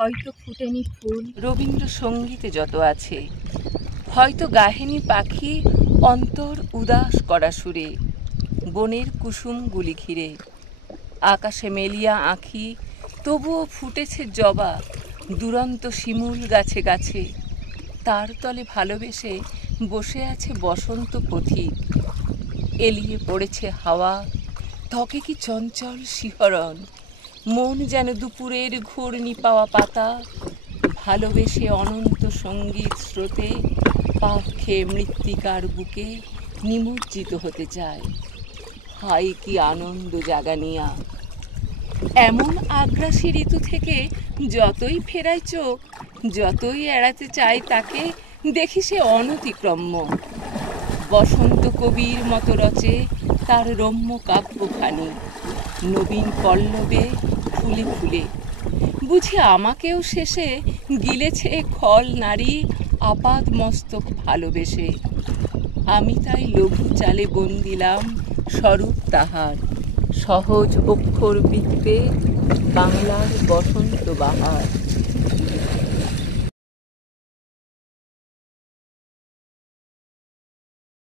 হয়তো ফুটেনি ফুল রবীন্দ্রসঙ্গীতে যত আছে, হয়তো গাহেনি পাখি অন্তর উদাস করা সুরে, বনের কুসুমগুলি ঘিরে আকাশে মেলিয়া আঁখি, তবুও ফুটেছে জবা দুরন্ত শিমুল গাছে গাছে। তার তলে ভালোবেসে বসে আছে বসন্ত পথিক, এলিয়ে পড়েছে হাওয়া, ত্বকে কি চঞ্চল শিহরণ, মন যেন দুপুরের ঘূর্ণি পাওয়া পাতা, ভালোবেসে অনন্ত সঙ্গীত স্রোতে পাক খেয়ে মৃত্তিকার বুকে নিমজ্জিত হতে চায়। হাই কি আনন্দ জাগানিয়া! এমন আগ্রাসী ঋতু থেকে যতই ফেরায় চোখ, যতই এড়াতে চাই তাকে, দেখি সে অনতিক্রম্য। বসন্ত কবির মতো রচে তার রম্য কাব্যখানি, নবীন পল্লবে ফুলে ফুলে। বুঝি আমাকেও শেষে গিলেছে খল নারী আপাদ মস্তক ভালোবেসে। আমি তাই লঘু চালে বন্দিলাম স্বরূপ তাহার, সহজ অক্ষর বৃত্তে বাংলার বসন্ত বাহার।